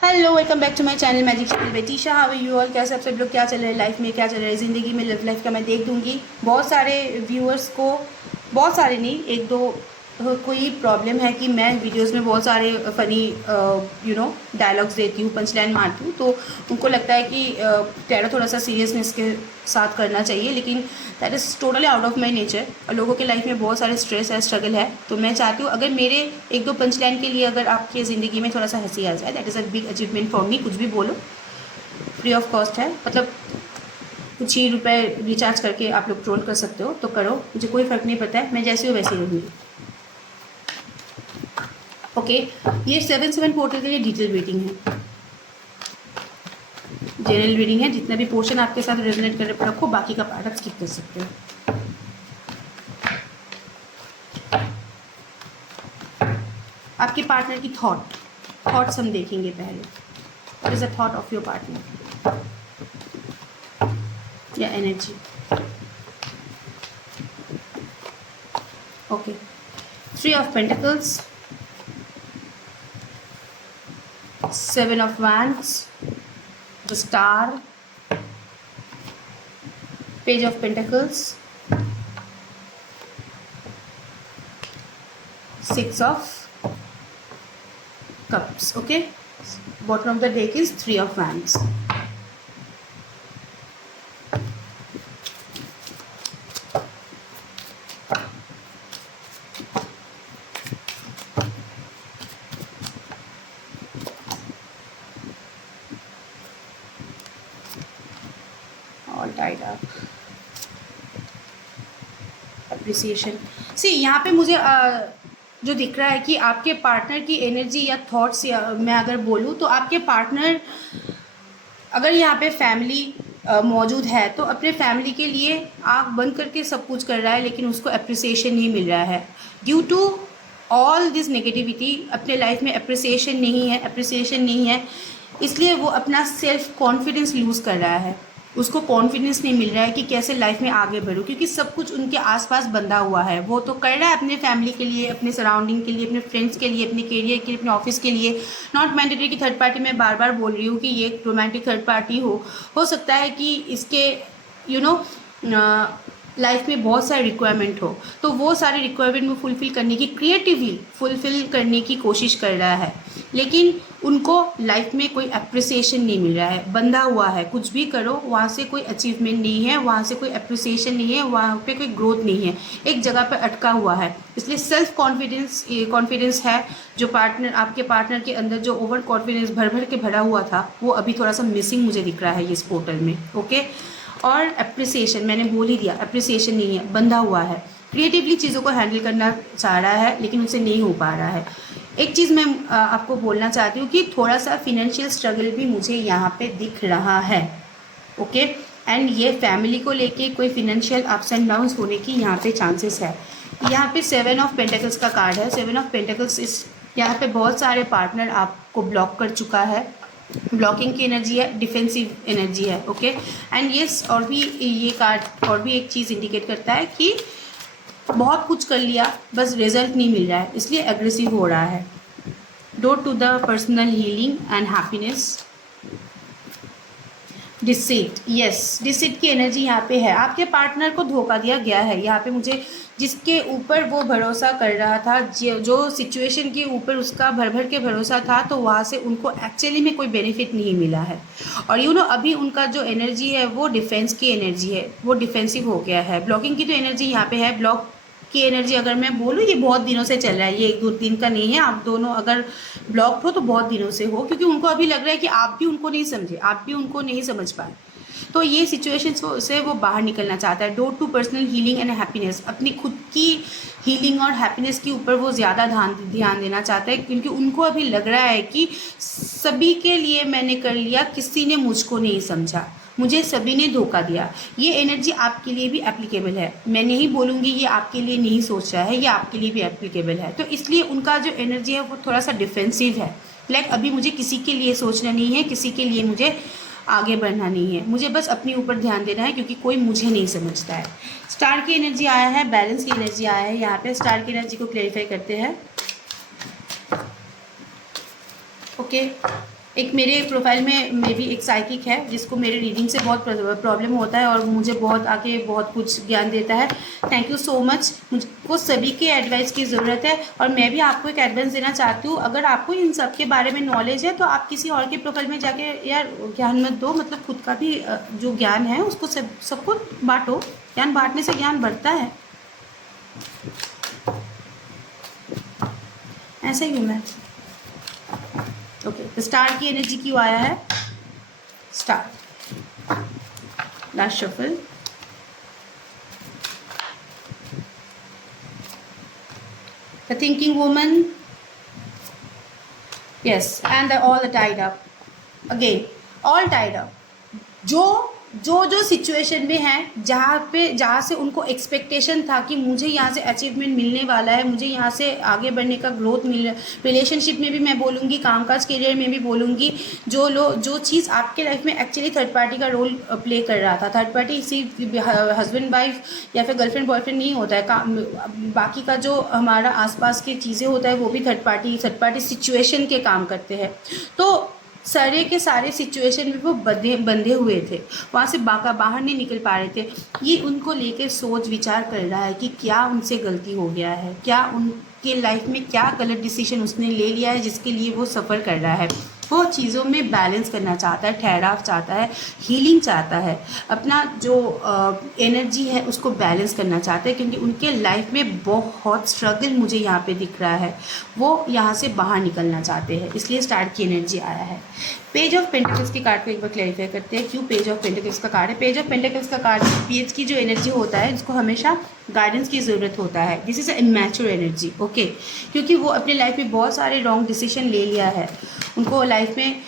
Hello, welcome back to my channel magic channel Betisha. How are you all? कैसे आप सब लोग? क्या चल रहा है लाइफ में, क्या चल रहा है ज़िंदगी में? लव लाइफ का मैं देख दूंगी। बहुत सारे व्यूअर्स को, बहुत सारे नहीं, एक दो कोई प्रॉब्लम है कि मैं वीडियोस में बहुत सारे फ़नी डायलॉग्स देती हूँ, पंच लाइन मारती हूँ, तो उनको लगता है कि टेरा थोड़ा सा सीरियसनेस के साथ करना चाहिए, लेकिन that is totally out of my nature. और लोगों के लाइफ में बहुत सारे स्ट्रेस है, स्ट्रगल है, तो मैं चाहती हूँ अगर मेरे एक दो पंच लाइन के लिए अगर आपकी ज़िंदगी में थोड़ा सा हंसी आ जाए, that is a big achievement for me. कुछ भी बोलो, फ्री ऑफ कॉस्ट है, मतलब कुछ ही रुपए रिचार्ज करके आप लोग ट्रोल कर सकते हो तो करो, मुझे कोई फ़र्क नहीं पड़ता है, मैं जैसी हूँ वैसी रहूँगी। ओके, ये 7/7 पोर्टल के लिए डिटेल रीडिंग है, जनरल रीडिंग है। जितना भी पोर्शन आपके साथ रेजोनेट कर रखो, बाकी का पार्ट आप स्किप कर सकते हो। आपके पार्टनर की थॉट्स हम देखेंगे पहले। What is the thought of your partner या energy? Okay, 3 of pentacles, 7 of wands, the star, page of pentacles, 6 of cups. Okay, bottom of the deck is 3 of wands. All tied up. Appreciation. See, यहाँ पे मुझे जो दिख रहा है कि आपके पार्टनर की एनर्जी या थॉट्स, या मैं अगर बोलूँ तो आपके पार्टनर, अगर यहाँ पे फैमिली मौजूद है तो अपने फैमिली के लिए आँख बंद करके सब कुछ कर रहा है, लेकिन उसको अप्रिसिएशन नहीं मिल रहा है। Due to all this negativity अपने लाइफ में अप्रिसिएशन नहीं है, इसलिए वो अपना सेल्फ कॉन्फिडेंस लूज़ कर रहा है। उसको कॉन्फिडेंस नहीं मिल रहा है कि कैसे लाइफ में आगे बढ़ूँ, क्योंकि सब कुछ उनके आसपास बंधा हुआ है। वो तो कर रहा है अपने फैमिली के लिए, अपने सराउंडिंग के लिए, अपने फ्रेंड्स के लिए, अपने करियर के लिए, अपने ऑफिस के लिए। नॉट मैंडेटरी कि थर्ड पार्टी, मैं बार बार बोल रही हूँ कि ये एक रोमांटिक थर्ड पार्टी हो सकता है कि इसके लाइफ में बहुत सारे रिक्वायरमेंट हो, तो वो सारे रिक्वायरमेंट में फुलफ़िल करने की, क्रिएटिवली फुलफ़िल करने की कोशिश कर रहा है, लेकिन उनको लाइफ में कोई अप्रिसिएशन नहीं मिल रहा है। बंधा हुआ है, कुछ भी करो वहाँ से कोई अचीवमेंट नहीं है, वहाँ से कोई अप्रिसिएशन नहीं है, वहाँ पे कोई ग्रोथ नहीं है, एक जगह पे अटका हुआ है। इसलिए सेल्फ कॉन्फिडेंस है जो पार्टनर, आपके पार्टनर के अंदर जो ओवर कॉन्फिडेंस भर भर के भरा हुआ था, वो अभी थोड़ा सा मिसिंग मुझे दिख रहा है इस पोर्टल में। ओके, और अप्रिसिएशन, मैंने बोल ही दिया, अप्रिसिएशन नहीं है, बंधा हुआ है। क्रिएटिवली चीज़ों को हैंडल करना चाह रहा है, लेकिन उसे नहीं हो पा रहा है। एक चीज़ मैं आपको बोलना चाहती हूँ कि थोड़ा सा फिनेंशियल स्ट्रगल भी मुझे यहाँ पे दिख रहा है। ओके, एंड ये फैमिली को लेके कोई फिनेंशियल अप्स एंड डाउन्स होने की यहाँ पे चांसेस है। यहाँ पे 7 ऑफ पेंटिकल्स का कार्ड है। 7 ऑफ पेंटिकल्स इस, यहाँ पे बहुत सारे पार्टनर आपको ब्लॉक कर चुका है, ब्लॉकिंग की एनर्जी है, डिफेंसिव एनर्जी है। ओके, एंड यस, और भी ये कार्ड और भी एक चीज़ इंडिकेट करता है कि बहुत कुछ कर लिया, बस रिजल्ट नहीं मिल रहा है, इसलिए एग्रेसिव हो रहा है। Door to the personal healing and happiness. Deceit, yes, deceit की एनर्जी यहाँ पे है। आपके पार्टनर को धोखा दिया गया है यहाँ पे। मुझे जिसके ऊपर वो भरोसा कर रहा था, जो सिचुएशन के ऊपर उसका भर भर के भरोसा था, तो वहाँ से उनको एक्चुअली में कोई बेनिफिट नहीं मिला है। और अभी उनका जो एनर्जी है वो डिफेंस की एनर्जी है, वो डिफेंसिव हो गया है। ब्लॉकिंग की तो एनर्जी यहाँ पे है। ब्लॉक की एनर्जी अगर मैं बोलूँ, ये बहुत दिनों से चल रहा है, ये 1-2 दिन का नहीं है। आप दोनों अगर ब्लॉक हो तो बहुत दिनों से हो, क्योंकि उनको अभी लग रहा है कि आप भी उनको नहीं समझे, आप भी उनको नहीं समझ पाए, तो ये सिचुएशन से वो बाहर निकलना चाहता है। Door to personal healing and happiness, अपनी खुद की हीलिंग और हैप्पीनेस के ऊपर वो ज़्यादा ध्यान देना चाहता है, क्योंकि उनको अभी लग रहा है कि सभी के लिए मैंने कर लिया, किसी ने मुझको नहीं समझा, मुझे सभी ने धोखा दिया। ये एनर्जी आपके लिए भी एप्लीकेबल है। मैं नहीं बोलूँगी ये आपके लिए नहीं सोच रहा है, ये आपके लिए भी एप्लीकेबल है। तो इसलिए उनका जो एनर्जी है वो थोड़ा सा डिफेंसिव है। लाइक अभी मुझे किसी के लिए सोचना नहीं है, किसी के लिए मुझे आगे बढ़ना नहीं है, मुझे बस अपने ऊपर ध्यान देना है, क्योंकि कोई मुझे नहीं समझता है। स्टार की एनर्जी आया है, बैलेंस की एनर्जी आया है। यहाँ पे स्टार की एनर्जी को क्लेरिफाई करते हैं। ओके, एक मेरे प्रोफाइल में भी एक साइकिक है जिसको मेरे रीडिंग से बहुत प्रॉब्लम होता है और मुझे बहुत आगे बहुत कुछ ज्ञान देता है। Thank you so much. मुझको सभी के एडवाइस की ज़रूरत है और मैं भी आपको एक एडवाइस देना चाहती हूँ। अगर आपको इन सब के बारे में नॉलेज है तो आप किसी और के प्रोफाइल में जाके यार ज्ञान मत दो, मतलब खुद का भी जो ज्ञान है उसको सबको बांटो। ज्ञान बांटने से ज्ञान बढ़ता है। ऐसा ही हूँ मैं। ओके, तो स्टार की एनर्जी क्यों आया है? Star, last shuffle. The thinking woman, yes, and all the tied up, again all tied up. जो सिचुएशन में है जहाँ से उनको एक्सपेक्टेशन था कि मुझे यहाँ से अचीवमेंट मिलने वाला है, मुझे यहाँ से आगे बढ़ने का ग्रोथ मिल रहा है। रिलेशनशिप में भी मैं बोलूँगी, कामकाज करियर में भी बोलूँगी। जो चीज़ आपके लाइफ में एक्चुअली थर्ड पार्टी का रोल प्ले कर रहा था, थर्ड पार्टी सिर्फ हस्बैंड वाइफ या फिर गर्लफ्रेंड बॉयफ्रेंड नहीं होता है, बाकी का जो हमारा आसपास की चीज़ें होता है वो भी थर्ड पार्टी सिचुएशन के काम करते हैं। तो सारे के सारे सिचुएशन में वो बंधे हुए थे, वहाँ से बाहर नहीं निकल पा रहे थे। ये उनको लेकर सोच विचार कर रहा है कि क्या उनसे गलती हो गया है, क्या उनके लाइफ में क्या गलत डिसीजन उसने ले लिया है जिसके लिए वो सफ़र कर रहा है। वो चीज़ों में बैलेंस करना चाहता है, ठहराव चाहता है, हीलिंग चाहता है, अपना जो एनर्जी है उसको बैलेंस करना चाहता है, क्योंकि उनके लाइफ में बहुत स्ट्रगल मुझे यहाँ पे दिख रहा है। वो यहाँ से बाहर निकलना चाहते हैं, इसलिए स्टार की एनर्जी आया है। पेज ऑफ पेंटिकल्स के कार्ड को एक बार क्लैरिफाई करते हैं क्यों पेज ऑफ पेंटिकल्स का कार्ड है। पेज ऑफ पेंटिकल्स का कार्ड, पेज की जो एनर्जी होता है इसको हमेशा गाइडेंस की ज़रूरत होता है। This is a immature energy, okay, क्योंकि वो अपने लाइफ में बहुत सारे रॉन्ग डिसीजन ले लिया है। उनको लाइफ में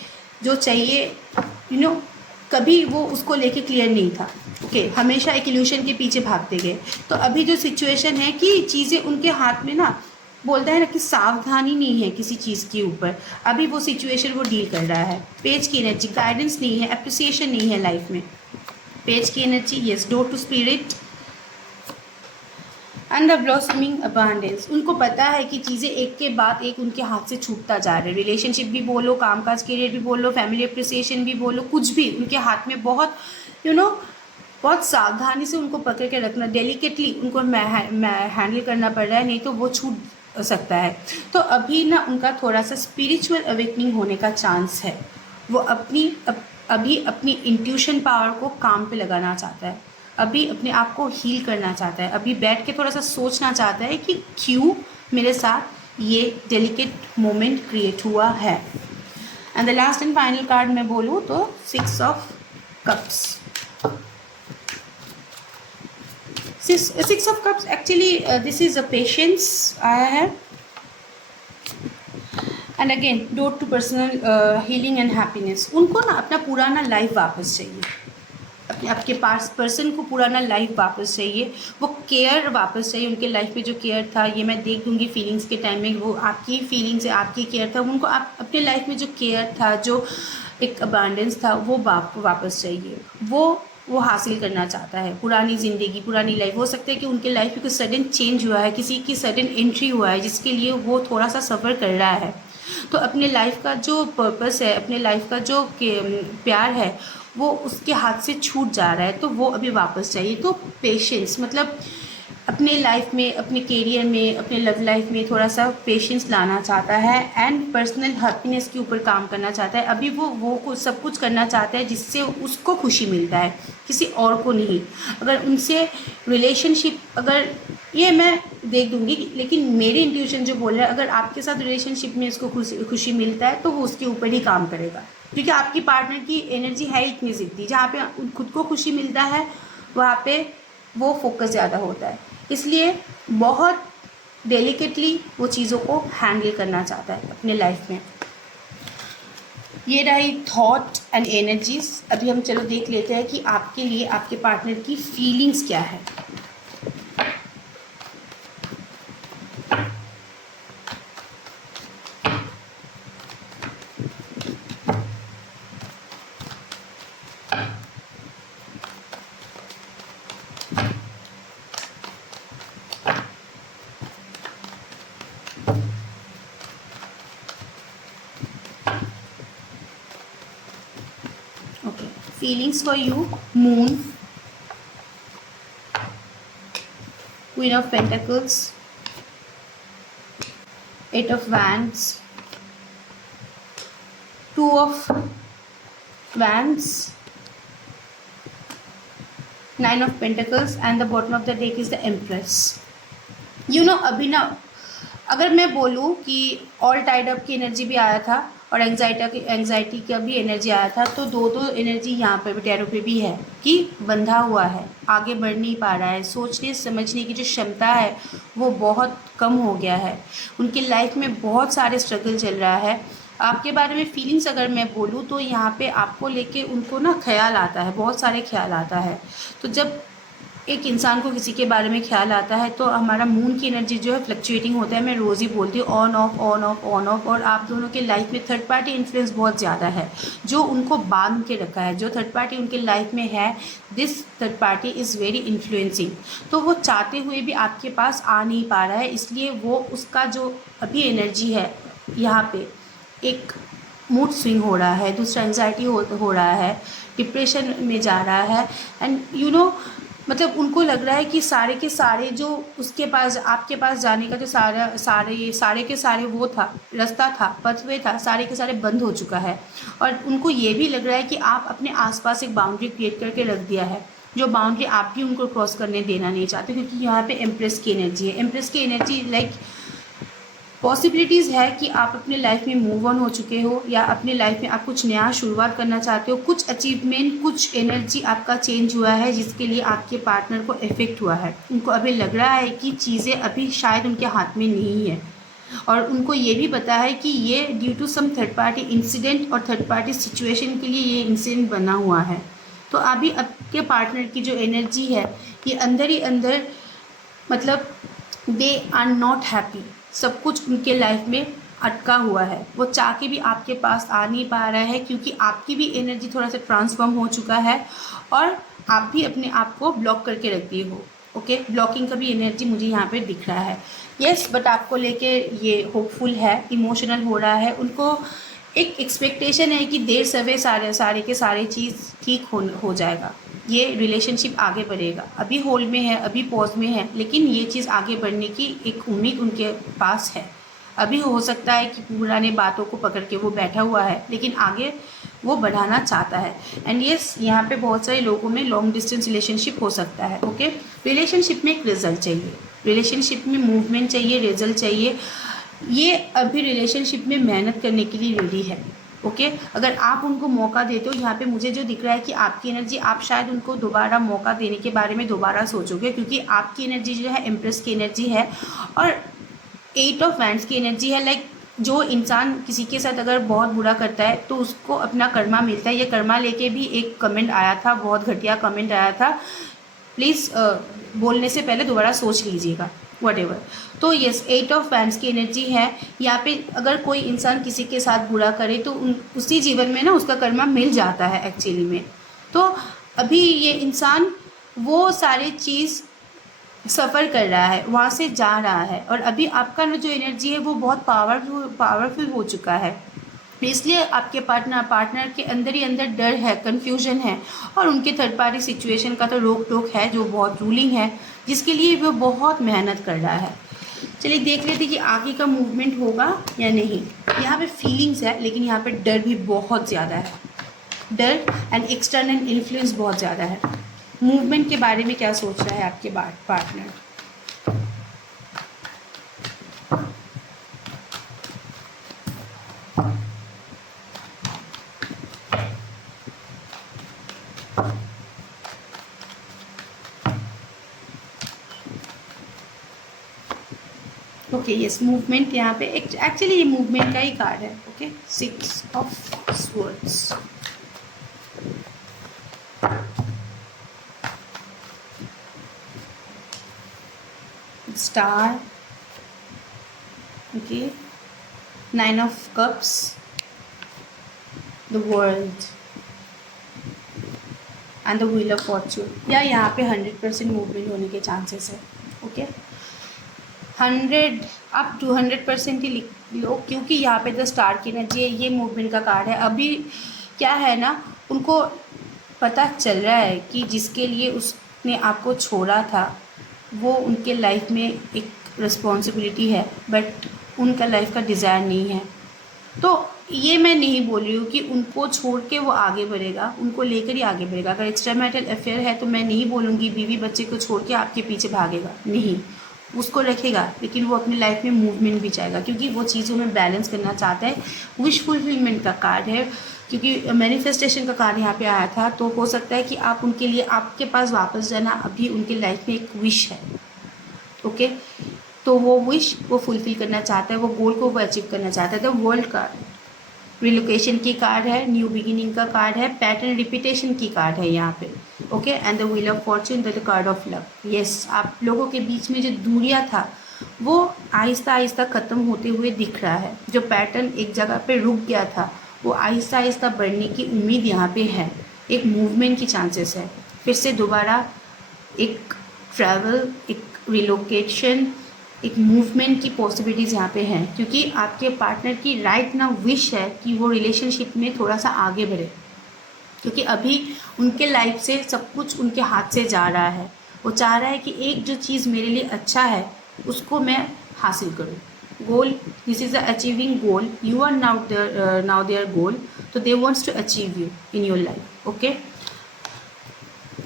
जो चाहिए कभी वो उसको लेके क्लियर नहीं था, ओके, हमेशा एक इल्यूशन के पीछे भागते गए। तो अभी जो सिचुएशन है कि चीज़ें उनके हाथ में ना, बोलता है ना कि सावधानी नहीं है किसी चीज़ के ऊपर, अभी वो सिचुएशन वो डील कर रहा है। पेज की एनर्जी, गाइडेंस नहीं है, अप्रिसिएशन नहीं है लाइफ में। पेज की energy, yes, door to spirit and the blossoming abundance. उनको पता है कि चीज़ें एक के बाद एक उनके हाथ से छूटता जा रहा है। रिलेशनशिप भी बोलो, कामकाज करियर भी बोलो, फैमिली अप्रिसिएशन भी बोलो, कुछ भी उनके हाथ में बहुत बहुत सावधानी से उनको पकड़ के रखना, डेलिकेटली उनको हैंडल करना पड़ रहा है, नहीं तो वो छूट सकता है। तो अभी ना उनका थोड़ा सा स्पिरिचुअल अवेकनिंग होने का चांस है। वो अभी अपनी इंट्यूशन पावर को काम पे लगाना चाहता है, अभी अपने आप को हील करना चाहता है, अभी बैठ के थोड़ा सा सोचना चाहता है कि क्यों मेरे साथ ये डेलिकेट मोमेंट क्रिएट हुआ है। And the last and final card मैं बोलूँ तो 6 of cups. 6 of cups actually this is a patience आया है। And again door to personal healing and happiness. उनको ना अपना पुराना लाइफ वापस चाहिए, आपके पास पर्सन को पुराना लाइफ वापस चाहिए, वो केयर वापस चाहिए। उनके लाइफ में जो केयर था, ये मैं देख दूँगी फीलिंग्स के टाइम में, वो आपकी फीलिंग्स है, आपकी केयर था, उनको आप अपने लाइफ में जो केयर था, जो एक अबांडेंस था, वो वापस चाहिए। वो हासिल करना चाहता है। पुरानी ज़िंदगी, पुरानी लाइफ, हो सकता है कि उनके लाइफ में कुछ सडन चेंज हुआ है, किसी की सडन एंट्री हुआ है जिसके लिए वो थोड़ा सा सफ़र कर रहा है। तो अपने लाइफ का जो पर्पस है, अपने लाइफ का जो प्यार है, वो उसके हाथ से छूट जा रहा है, तो वो अभी वापस चाहिए। तो पेशेंस मतलब अपने लाइफ में, अपने करियर में, अपने लव लाइफ में थोड़ा सा पेशेंस लाना चाहता है एंड पर्सनल हैप्पीनेस के ऊपर काम करना चाहता है। अभी वो सब कुछ करना चाहता है जिससे उसको खुशी मिलता है, किसी और को नहीं। अगर उनसे रिलेशनशिप, अगर ये मैं देख दूँगी, लेकिन मेरी इंट्यूशन जो बोल रहा है, अगर आपके साथ रिलेशनशिप में इसको खुशी मिलता है तो वो उसके ऊपर ही काम करेगा, क्योंकि आपकी पार्टनर की एनर्जी है इतनी ज़िद्दी। जहाँ पे खुद को खुशी मिलता है वहाँ पे वो फोकस ज़्यादा होता है, इसलिए बहुत डेलिकेटली वो चीज़ों को हैंडल करना चाहता है अपने लाइफ में। ये रही थॉट एंड एनर्जीज। अभी हम चलो देख लेते हैं कि आपके लिए आपके पार्टनर की फीलिंग्स क्या है। feelings for you, Moon, Queen of Pentacles, Eight of Wands, Two of Wands, Nine of Pentacles, and the bottom of the deck is the Empress. You know, अभी ना अगर मैं बोलूँ कि ऑल टाइड अप की energy भी आया था और एंग्जाइटी का भी एनर्जी आया था, तो दो एनर्जी यहाँ पे टैरो पे भी है कि बंधा हुआ है, आगे बढ़ नहीं पा रहा है, सोचने समझने की जो क्षमता है वो बहुत कम हो गया है, उनकी लाइफ में बहुत सारे स्ट्रगल चल रहा है। आपके बारे में फीलिंग्स अगर मैं बोलूँ तो यहाँ पे आपको लेके उनको ना ख्याल आता है, बहुत सारे ख्याल आता है। तो जब एक इंसान को किसी के बारे में ख्याल आता है तो हमारा मून की एनर्जी जो है फ्लक्चुएटिंग होता है, मैं रोज़ ही बोलती हूँ on off on off on off. और आप दोनों के लाइफ में थर्ड पार्टी इन्फ्लुएंस बहुत ज़्यादा है जो उनको बांध के रखा है। जो थर्ड पार्टी उनके लाइफ में है, this third party is very influencing. तो वो चाहते हुए भी आपके पास आ नहीं पा रहा है, इसलिए वो उसका जो अभी एनर्जी है यहाँ पे एक मूड स्विंग हो रहा है, दूसरा एंजाइटी हो रहा है, डिप्रेशन में जा रहा है। एंड यू नो मतलब उनको लग रहा है कि सारे के सारे जो उसके पास आपके पास जाने का जो सारे के सारे वो था, रास्ता था, पथवे था, सारे के सारे बंद हो चुका है। और उनको ये भी लग रहा है कि आप अपने आसपास एक बाउंड्री क्रिएट करके रख दिया है, जो बाउंड्री आप भी उनको क्रॉस करने देना नहीं चाहते, क्योंकि यहाँ पे एम्प्रेस की एनर्जी है। एम्प्रेस की एनर्जी लाइक पॉसिबिलिटीज़ है कि आप अपने लाइफ में मूव ऑन हो चुके हो या अपने लाइफ में आप कुछ नया शुरुआत करना चाहते हो, कुछ अचीवमेंट, कुछ एनर्जी आपका चेंज हुआ है जिसके लिए आपके पार्टनर को इफ़ेक्ट हुआ है। उनको अभी लग रहा है कि चीज़ें अभी शायद उनके हाथ में नहीं है, और उनको ये भी पता है कि ये due to some third party incident और थर्ड पार्टी सिचुएशन के लिए ये इंसिडेंट बना हुआ है। तो अभी आपके पार्टनर की जो एनर्जी है ये अंदर ही अंदर मतलब दे आर नॉट हैप्पी, सब कुछ उनके लाइफ में अटका हुआ है, वो चाह के भी आपके पास आ नहीं पा रहा है क्योंकि आपकी भी एनर्जी थोड़ा सा ट्रांसफॉर्म हो चुका है और आप भी अपने आप को ब्लॉक करके रखती हो। ओके, ब्लॉकिंग का भी एनर्जी मुझे यहाँ पे दिख रहा है। यस, बट आपको लेके ये होपफुल है, इमोशनल हो रहा है, उनको एक एक्सपेक्टेशन है कि देर सवेर सारे के सारे चीज़ ठीक हो जाएगा, ये रिलेशनशिप आगे बढ़ेगा। अभी होल्ड में है, अभी पॉज में है, लेकिन ये चीज़ आगे बढ़ने की एक उम्मीद उनके पास है। अभी हो सकता है कि पुराने बातों को पकड़ के वो बैठा हुआ है, लेकिन आगे वो बढ़ाना चाहता है। एंड यस, यहाँ पे बहुत सारे लोगों में लॉन्ग डिस्टेंस रिलेशनशिप हो सकता है। ओके, रिलेशनशिप में एक रिजल्ट चाहिए, रिलेशनशिप में मूवमेंट चाहिए, रिजल्ट चाहिए। ये अभी रिलेशनशिप में मेहनत करने के लिए रेडी है। ओके, अगर आप उनको मौका देते हो, यहाँ पे मुझे जो दिख रहा है कि आपकी एनर्जी, आप शायद उनको दोबारा मौका देने के बारे में दोबारा सोचोगे, क्योंकि आपकी एनर्जी जो है एम्प्रेस की एनर्जी है और एट ऑफ वैंड्स की एनर्जी है। लाइक जो इंसान किसी के साथ अगर बहुत बुरा करता है तो उसको अपना कर्मा मिलता है। ये कर्मा लेके भी एक कमेंट आया था, बहुत घटिया कमेंट आया था, प्लीज़ बोलने से पहले दोबारा सोच लीजिएगा, वटेवर। तो यस, एट ऑफ वैंड्स की एनर्जी है यहाँ पे। अगर कोई इंसान किसी के साथ बुरा करे तो उसी जीवन में ना उसका कर्मा मिल जाता है एक्चुअली में। तो अभी ये इंसान वो सारी चीज़ सफ़र कर रहा है, वहाँ से जा रहा है, और अभी आपका जो एनर्जी है वो बहुत पावरफुल हो चुका है। इसलिए आपके पार्टनर के अंदर ही अंदर डर है, कन्फ्यूजन है, और उनके थर्ड पार्टी सिचुएशन का तो रोक टोक है जो बहुत रूलिंग है, जिसके लिए वो बहुत मेहनत कर रहा है। चलिए देख लेते कि आगे का मूवमेंट होगा या नहीं। यहाँ पे फीलिंग्स है, लेकिन यहाँ पे डर भी बहुत ज़्यादा है, डर एंड एक्सटर्नल इन्फ्लुएंस बहुत ज़्यादा है। मूवमेंट के बारे में क्या सोच रहा है आपके पार्टनर? ओके, यस, मूवमेंट यहाँ पे एक्चुअली ये मूवमेंट का ही कार्ड है। Okay, 6 of swords, star, okay, 9 of cups, the world and the wheel of Fortune. या यहाँ पे 100% मूवमेंट होने के चांसेस है। ओके, 100 आप 200% ही लिख लो, क्योंकि यहाँ पे द स्टार की एनर्जी है, ये मूवमेंट का कार्ड है। अभी क्या है ना, उनको पता चल रहा है कि जिसके लिए उसने आपको छोड़ा था वो उनके लाइफ में एक रिस्पॉन्सिबिलिटी है, बट उनका लाइफ का डिज़ायर नहीं है। तो ये मैं नहीं बोल रही हूँ कि उनको छोड़ के वो आगे बढ़ेगा, उनको लेकर ही आगे बढ़ेगा। अगर एक्स्ट्रा मैरिटल अफेयर है तो मैं नहीं बोलूँगी बीवी बच्चे को छोड़ के आपके पीछे भागेगा, नहीं, उसको रखेगा, लेकिन वो अपनी लाइफ में मूवमेंट भी चाहेगा, क्योंकि वो चीज़ों में बैलेंस करना चाहता है। विश फुलफिलमेंट का कार्ड है, क्योंकि मैनिफेस्टेशन का कार्ड यहाँ पे आया था, तो हो सकता है कि आप उनके लिए आपके पास वापस जाना अभी उनके लाइफ में एक विश है। ओके, तो वो विश वो फुलफिल करना चाहता है, वो गोल को वो अचीव करना चाहता है। द वर्ल्ड कार्ड रिलोकेशन की कार्ड है, न्यू बिगिनिंग का कार्ड है, पैटर्न रिपीटेशन की कार्ड है यहाँ पे। Okay, and the wheel of Fortune, the card of love. Yes, आप लोगों के बीच में जो दूरियां था वो आहिस्ता आहिस्ता ख़त्म होते हुए दिख रहा है। जो पैटर्न एक जगह पे रुक गया था वो आहिस्ता आहिस्ता बढ़ने की उम्मीद यहाँ पे है, एक मूवमेंट की चांसेस है, फिर से दोबारा एक ट्रैवल, एक रिलोकेशन, एक मूवमेंट की पॉसिबिलिटीज़ यहाँ पे हैं, क्योंकि आपके पार्टनर की राइट ना विश है कि वो रिलेशनशिप में थोड़ा सा आगे बढ़े, क्योंकि अभी उनके लाइफ से सब कुछ उनके हाथ से जा रहा है। वो चाह रहा है कि एक जो चीज़ मेरे लिए अच्छा है उसको मैं हासिल करूँ। Goal, this is a achieving goal, you are now there goal, तो they wants to achieve you in your life. Okay,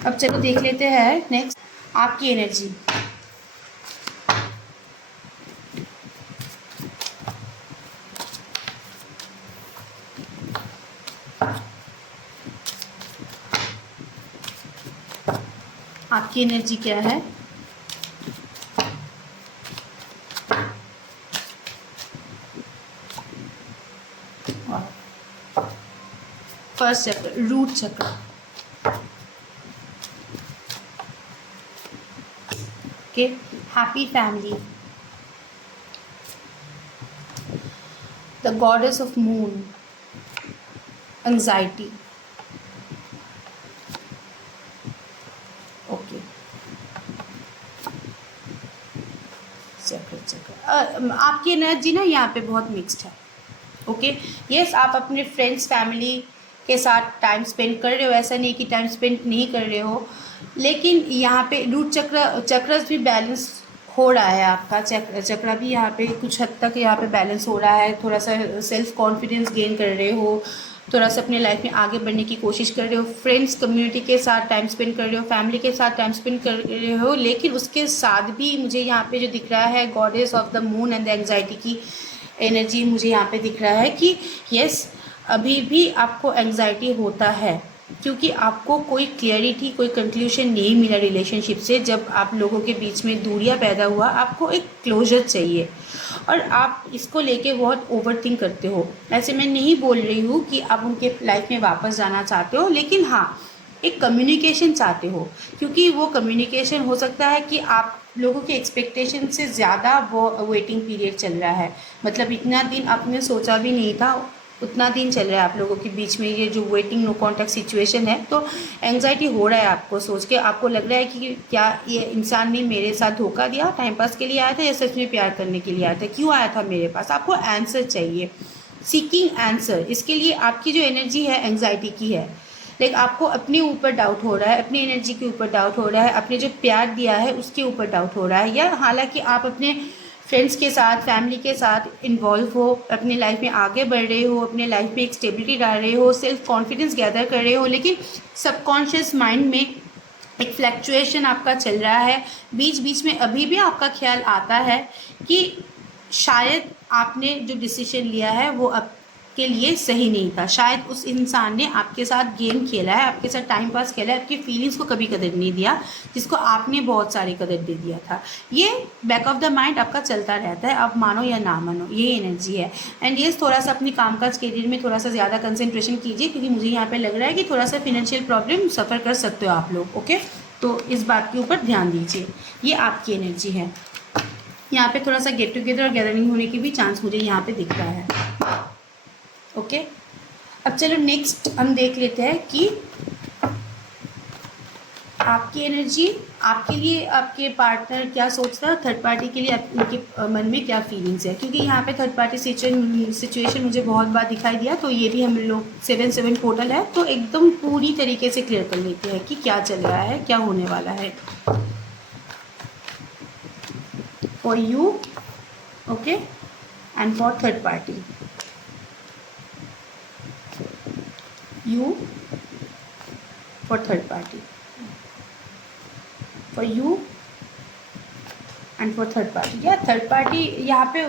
अब चलो देख लेते हैं नेक्स्ट आपकी एनर्जी। आपकी एनर्जी क्या है? फर्स्ट चक्र, रूट चक्र। Okay, happy family, the goddess of moon, anxiety. Okay, चक्र आपकी एनर्जी ना यहाँ पे बहुत मिक्स्ड है। ओके, यस, आप अपने फ्रेंड्स फैमिली के साथ टाइम स्पेंड कर रहे हो, ऐसा नहीं कि टाइम स्पेंड नहीं कर रहे हो, लेकिन यहाँ पे रूट चक्र भी बैलेंस हो रहा है। आपका चक्र भी यहाँ पे कुछ हद तक यहाँ पे बैलेंस हो रहा है। थोड़ा सा सेल्फ कॉन्फिडेंस गेन कर रहे हो, थोड़ा सा अपने लाइफ में आगे बढ़ने की कोशिश कर रहे हो, फ्रेंड्स कम्युनिटी के साथ टाइम स्पेंड कर रहे हो, फैमिली के साथ टाइम स्पेंड कर रहे हो, लेकिन उसके साथ भी मुझे यहाँ पे जो दिख रहा है goddess of the moon and the anxiety की एनर्जी मुझे यहाँ पे दिख रहा है कि यस, अभी भी आपको एंग्जाइटी होता है, क्योंकि आपको कोई क्लियरिटी, कोई कंक्लूजन नहीं मिला रिलेशनशिप से। जब आप लोगों के बीच में दूरियां पैदा हुआ, आपको एक क्लोजर चाहिए और आप इसको लेके बहुत ओवरथिंक करते हो। ऐसे मैं नहीं बोल रही हूँ कि आप उनके लाइफ में वापस जाना चाहते हो, लेकिन हाँ, एक कम्युनिकेशन चाहते हो, क्योंकि वो कम्युनिकेशन हो सकता है कि आप लोगों के एक्सपेक्टेशन से ज़्यादा वो वेटिंग पीरियड चल रहा है। मतलब इतना दिन आपने सोचा भी नहीं था, उतना दिन चल रहा है आप लोगों के बीच में ये जो वेटिंग नो कॉन्टैक्ट सिचुएशन है। तो एंग्जाइटी हो रहा है आपको सोच के, आपको लग रहा है कि क्या ये इंसान ने मेरे साथ धोखा दिया, टाइम पास के लिए आया था या सच में प्यार करने के लिए आया था, क्यों आया था मेरे पास। आपको आंसर चाहिए, सीकिंग आंसर। इसके लिए आपकी जो एनर्जी है एंग्जाइटी की है, लाइक आपको अपने ऊपर डाउट हो रहा है, अपनी एनर्जी के ऊपर डाउट हो रहा है, अपने जो प्यार दिया है उसके ऊपर डाउट हो रहा है, या हालांकि आप अपने फ्रेंड्स के साथ, फैमिली के साथ इन्वॉल्व हो, अपने लाइफ में आगे बढ़ रहे हो, अपने लाइफ में एक स्टेबिलिटी डाल रहे हो, सेल्फ कॉन्फिडेंस गैदर कर रहे हो, लेकिन सबकॉन्शियस माइंड में एक फ्लैक्चुएशन आपका चल रहा है। बीच बीच में अभी भी आपका ख्याल आता है कि शायद आपने जो डिसीजन लिया है वो आपके लिए सही नहीं था, शायद उस इंसान ने आपके साथ गेम खेला है, आपके साथ टाइम पास खेला है, आपकी फीलिंग्स को कभी कदर नहीं दिया जिसको आपने बहुत सारी कदर दे दिया था। ये बैक ऑफ द माइंड आपका चलता रहता है, आप मानो या ना मानो, ये एनर्जी है। एंड ये थोड़ा सा अपनी कामकाज करियर में थोड़ा सा ज़्यादा कंसंट्रेशन कीजिए, क्योंकि मुझे यहाँ पे लग रहा है कि थोड़ा सा फिनेंशियल प्रॉब्लम सफ़र कर सकते हो आप लोग। ओके, तो इस बात के ऊपर ध्यान दीजिए। ये आपकी एनर्जी है। यहाँ पे थोड़ा सा गेट टुगेदर और गैदरिंग होने की भी चांस मुझे यहाँ पे दिख रहा है। ओके, अब चलो नेक्स्ट हम देख लेते हैं कि आपकी एनर्जी आपके लिए, आपके पार्टनर क्या सोचता है, थर्ड पार्टी के लिए उनके मन में क्या फीलिंग्स है, क्योंकि यहाँ पे थर्ड पार्टी सिचुएशन मुझे बहुत बार दिखाई दिया, तो ये भी हम लोग 7/7 पोर्टल है, तो एकदम पूरी तरीके से क्लियर कर लेते हैं कि क्या चल रहा है, क्या होने वाला है for you, okay, and for third party, you for third party, for you and for third party. या थर्ड पार्टी यहाँ पे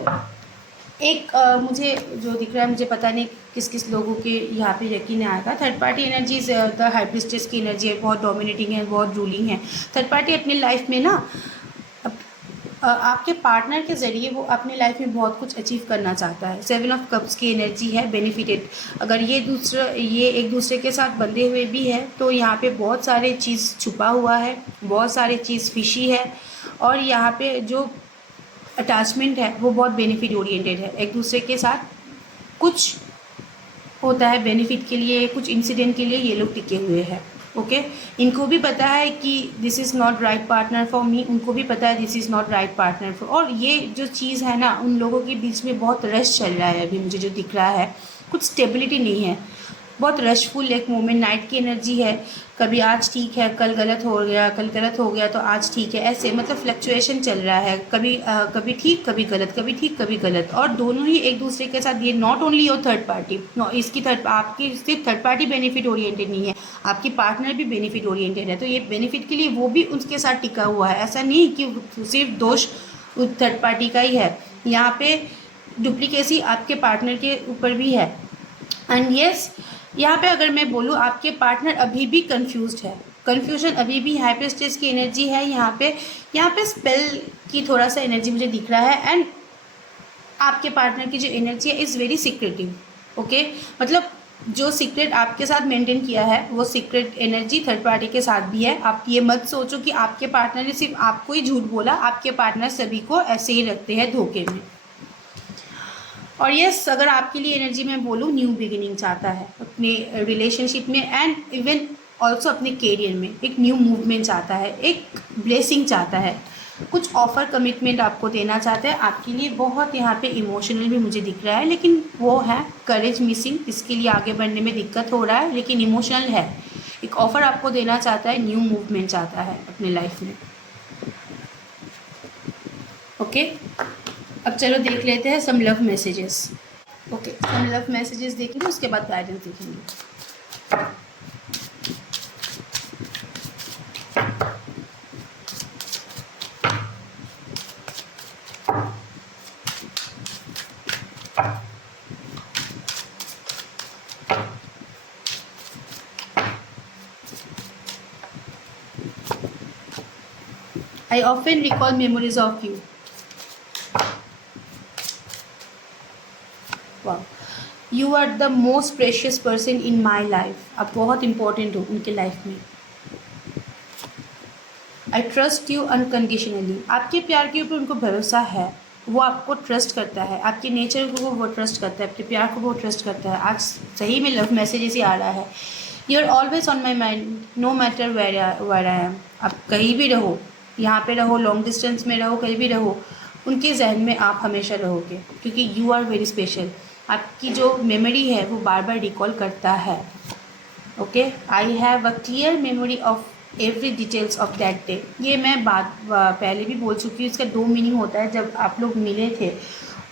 एक मुझे जो दिख रहा है, मुझे पता नहीं किस किस लोगों के यहाँ पे यकीन आएगा। Third party energy the high priestess की एनर्जी है, बहुत डोमिनेटिंग है, बहुत रूलिंग है। थर्ड पार्टी अपनी लाइफ में ना आपके पार्टनर के ज़रिए वो अपनी लाइफ में बहुत कुछ अचीव करना चाहता है। 7 ऑफ कप्स की एनर्जी है, बेनिफिटेड। अगर ये एक दूसरे के साथ बंधे हुए भी है तो यहाँ पे बहुत सारे चीज़ छुपा हुआ है, बहुत सारे चीज़ फिशी है, और यहाँ पे जो अटैचमेंट है वो बहुत बेनिफिट ओरिएंटेड है। एक दूसरे के साथ कुछ होता है बेनिफिट के लिए, कुछ इंसिडेंट के लिए ये लोग टिके हुए हैं, ओके। इनको भी पता है कि this is not right partner for me, उनको भी पता है this is not right partner for, और ये जो चीज़ है ना, उन लोगों के बीच में बहुत रश चल रहा है अभी, मुझे जो दिख रहा है कुछ स्टेबिलिटी नहीं है, बहुत रशफुल एक मोमेंट, नाइट की एनर्जी है। कभी आज ठीक है, कल गलत हो गया, कल गलत हो गया तो आज ठीक है, ऐसे मतलब फ्लक्चुएशन चल रहा है, कभी ठीक कभी गलत, कभी ठीक कभी गलत, और दोनों ही एक दूसरे के साथ। ये not only your third party, इसकी आपकी सिर्फ थर्ड पार्टी बेनिफिट ओरिएंटेड नहीं है, आपकी पार्टनर भी बेनिफिट ओरिएंटेड है, तो ये बेनिफिट के लिए वो भी उसके साथ टिका हुआ है। ऐसा नहीं कि सिर्फ दोष थर्ड पार्टी का ही है, यहाँ पे डुप्लीकेसी आपके पार्टनर के ऊपर भी है। एंड यस, यहाँ पे अगर मैं बोलूँ, आपके पार्टनर अभी भी कंफ्यूज्ड है, कन्फ्यूजन अभी भी, हाइपरस्टेस की एनर्जी है यहाँ पे स्पेल की थोड़ा सा एनर्जी मुझे दिख रहा है। एंड आपके पार्टनर की जो एनर्जी है इज़ वेरी सीक्रेटिव, ओके। मतलब जो सीक्रेट आपके साथ मेंटेन किया है वो सीक्रेट एनर्जी थर्ड पार्टी के साथ भी है। आप ये मत सोचो कि आपके पार्टनर ने सिर्फ आपको ही झूठ बोला, आपके पार्टनर सभी को ऐसे ही रखते हैं धोखे में। और यस, अगर आपके लिए एनर्जी में बोलूँ, न्यू बिगिनिंग चाहता है अपने रिलेशनशिप में, एंड इवन ऑल्सो अपने करियर में एक न्यू मूवमेंट चाहता है, एक ब्लेसिंग चाहता है, कुछ ऑफर कमिटमेंट आपको देना चाहता है। आपके लिए बहुत यहाँ पे इमोशनल भी मुझे दिख रहा है, लेकिन वो है करेज मिसिंग, इसके लिए आगे बढ़ने में दिक्कत हो रहा है, लेकिन इमोशनल है। एक ऑफर आपको देना चाहता है, न्यू मूवमेंट चाहता है अपने लाइफ में, ओके। अब चलो देख लेते हैं some love messages, okay. Some love messages देखेंगे, उसके बाद गाइडेंस देखेंगे। I often recall memories of you. Wow. You are the most precious person in my life. आप बहुत important हो उनके लाइफ में। I trust you unconditionally. आपके प्यार के ऊपर उनको भरोसा है, वो आपको ट्रस्ट करता है, आपके नेचर को वो ट्रस्ट करता है, आपके प्यार को वो ट्रस्ट करता है। आज सही में लव मैसेजेस ही आ रहा है। You are always on my mind, no matter where I am. आप कहीं भी रहो, यहाँ पे रहो, लॉन्ग डिस्टेंस में रहो, कहीं भी रहो, उनके जहन में आप हमेशा रहोगे, क्योंकि यू आर वेरी स्पेशल। आपकी जो मेमोरी है वो बार बार रिकॉल करता है, okay. I have a clear memory of every details of that day. ये मैं बात पहले भी बोल चुकी हूँ। इसका 2 मीनिंग होता है। जब आप लोग मिले थे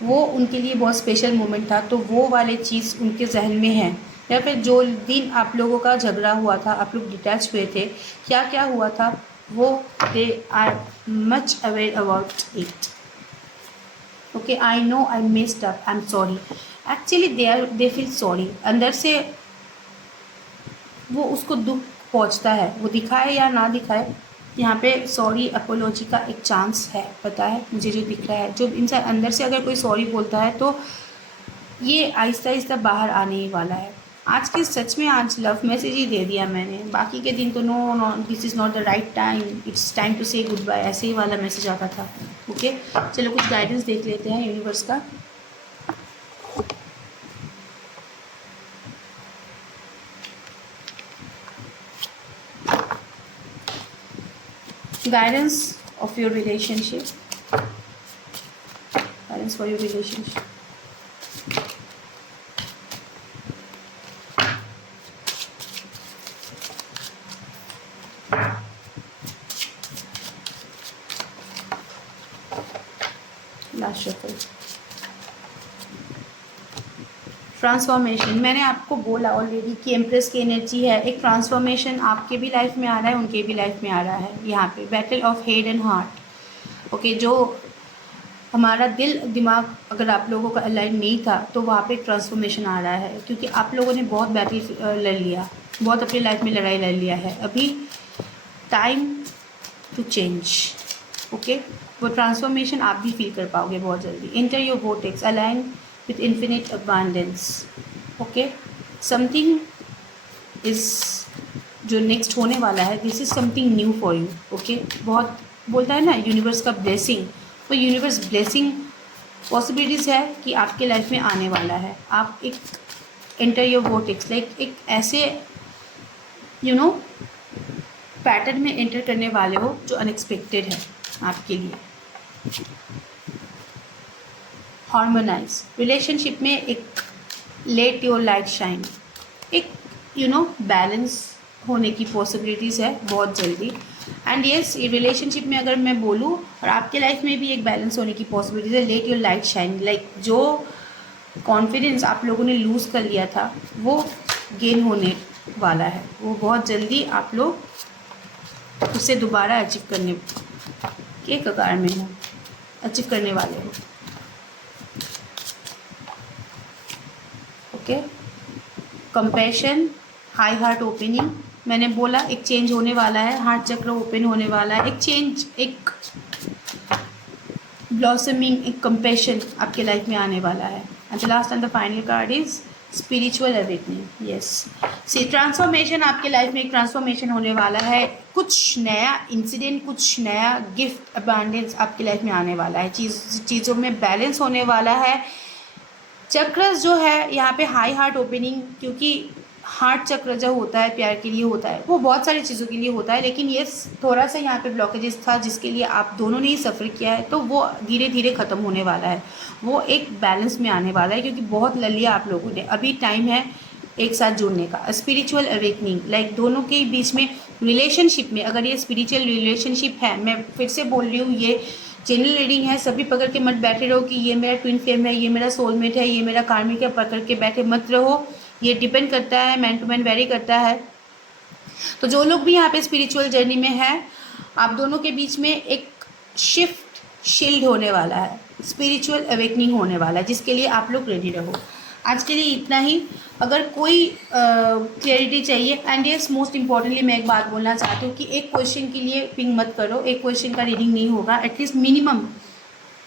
वो उनके लिए बहुत स्पेशल मोमेंट था, तो वो वाले चीज़ उनके जहन में है। या फिर जो दिन आप लोगों का झगड़ा हुआ था, आप लोग डिटैच हुए थे, क्या क्या हुआ था, वो they are much aware about it, okay. I know I missed up, I am sorry. Actually they feel sorry, अंदर से वो उसको दुख पहुंचता है, वो दिखाए या ना दिखाए, यहाँ पे सॉरी अपोलॉजी का एक चांस है। पता है मुझे जो दिख रहा है, जो इंसान अंदर से अगर कोई सॉरी बोलता है तो ये आहिस्ता आहिस्ता बाहर आने ही वाला है। आज के सच में आज लव मैसेज ही दे दिया मैंने, बाकी के दिन तो no this is not the right time, it's time to say good bye, ऐसे ही वाला मैसेज आता था, ओके। चलो कुछ गाइडेंस देख लेते हैं यूनिवर्स का। guidance of your relationship, guidance for your relationship. Last shuffle, transformation. मैंने आपको बोला ऑलरेडी कि एम्प्रेस की एनर्जी है, एक ट्रांसफॉर्मेशन आपके भी लाइफ में आ रहा है, उनके भी लाइफ में आ रहा है। यहाँ पे battle of head and heart. Okay, जो हमारा दिल दिमाग अगर आप लोगों का अलाइन नहीं था तो वहाँ पे ट्रांसफॉर्मेशन आ रहा है, क्योंकि आप लोगों ने बहुत बैटल लड़ लिया, बहुत अपनी लाइफ में लड़ाई लड़ लिया है। अभी टाइम टू चेंज। ओके, वो ट्रांसफॉर्मेशन आप भी फील कर पाओगे बहुत जल्दी। Enter your vortex, align with infinite abundance. Okay, something is जो नेक्स्ट होने वाला है, this is something new for you. Okay, बहुत बोलता है ना यूनिवर्स का ब्लेसिंग, तो यूनिवर्स ब्लेसिंग पॉसिबिलिटीज़ है कि आपके लाइफ में आने वाला है। आप एक एंटर योर वोर्टेक्स, लाइक एक ऐसे पैटर्न में एंटर करने वाले हो जो अनएक्सपेक्टेड है आपके लिए। हार्मोनाइज रिलेशनशिप में एक लेट योर लाइट शाइन, एक बैलेंस होने की पॉसिबिलिटीज़ है बहुत जल्दी। एंड येस, ये रिलेशनशिप में अगर मैं बोलूँ और आपके लाइफ में भी एक बैलेंस होने की पॉसिबिलिटीज़ है। Let your light shine, like जो कॉन्फिडेंस आप लोगों ने लूज़ कर लिया था वो गेन होने वाला है, वो बहुत जल्दी आप लोग उसे दोबारा अचीव करने के कगार में हो, अचीव करने वाले हो। Okay, compassion, high heart opening, मैंने बोला एक चेंज होने वाला है, हार्ट चक्र ओपन होने वाला है, एक चेंज, एक ब्लॉसमिंग, एक कंपैशन आपके लाइफ में आने वाला है। And the last and the final card is spiritual awakening. Yes, see transformation, आपके लाइफ में एक ट्रांसफॉर्मेशन होने वाला है, कुछ नया इंसिडेंट, कुछ नया गिफ्ट, अबांडेंस आपकी लाइफ में आने वाला है, चीज़ों में बैलेंस होने वाला है। चक्रस जो है यहाँ पे हाई हार्ट ओपनिंग, क्योंकि हार्ट चक्र जो होता है प्यार के लिए होता है, वो बहुत सारी चीज़ों के लिए होता है, लेकिन ये थोड़ा सा यहाँ पे ब्लॉकेजेस था जिसके लिए आप दोनों ने ही सफ़र किया है, तो वो धीरे धीरे ख़त्म होने वाला है, वो एक बैलेंस में आने वाला है, क्योंकि बहुत लड़ लिया आप लोगों ने। अभी टाइम है एक साथ जुड़ने का। स्पिरिचुअल अवेकनिंग, लाइक दोनों के बीच में रिलेशनशिप में, अगर ये स्पिरिचुअल रिलेशनशिप है, मैं फिर से बोल रही हूँ, ये जनरल रीडिंग है, सभी पकड़ के मत बैठे रहो कि ये मेरा ट्विन फ्लेम है, ये मेरा सोलमेट है, ये मेरा कार्मिक है, पकड़ के बैठे मत रहो। ये डिपेंड करता है, मैन टू मैन वेरी करता है। तो जो लोग भी यहाँ पे स्पिरिचुअल जर्नी में है, आप दोनों के बीच में एक शिफ्ट, शील्ड होने वाला है, स्पिरिचुअल अवेकनिंग होने वाला है, जिसके लिए आप लोग रेडी रहो। आज के लिए इतना ही। अगर कोई क्लैरिटी चाहिए, एंड यस मोस्ट इम्पॉर्टेंटली मैं एक बात बोलना चाहती हूँ कि एक क्वेश्चन के लिए पिंग मत करो, एक क्वेश्चन का रीडिंग नहीं होगा, एटलीस्ट मिनिमम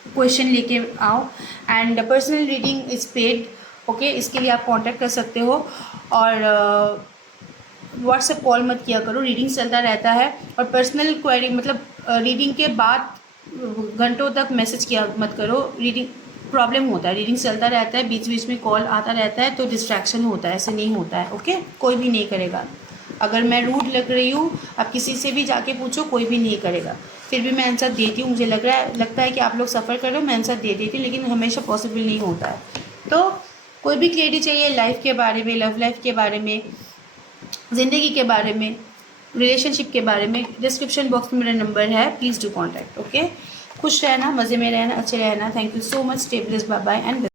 क्वेश्चन लेके आओ। And personal reading is paid. Okay, इसके लिए आप कांटेक्ट कर सकते हो, और व्हाट्सएप कॉल मत किया करो, रीडिंग चलता रहता है। और पर्सनल क्वेरी मतलब रीडिंग के बाद घंटों तक मैसेज किया मत करो, रीडिंग प्रॉब्लम होता है, रीडिंग चलता रहता है, बीच बीच में कॉल आता रहता है, तो डिस्ट्रैक्शन होता है, ऐसे नहीं होता है। ओके, कोई भी नहीं करेगा। अगर मैं रूड लग रही हूँ, आप किसी से भी जाके पूछो, कोई भी नहीं करेगा। फिर भी मैं आंसर देती हूँ, मुझे लगता है कि आप लोग सफ़र कर रहे हो, मैं आंसर दे देती हूँ, लेकिन हमेशा पॉसिबल नहीं होता है। तो कोई भी क्लैरिटी चाहिए लाइफ के बारे में, लव लाइफ के बारे में, ज़िंदगी के बारे में, रिलेशनशिप के बारे में, डिस्क्रिप्शन बॉक्स में मेरा नंबर है, प्लीज़ डू कॉन्टैक्ट। ओके, खुश रहना, मज़े में रहना, अच्छे रहना। Thank you so much. Stay blessed, bye bye and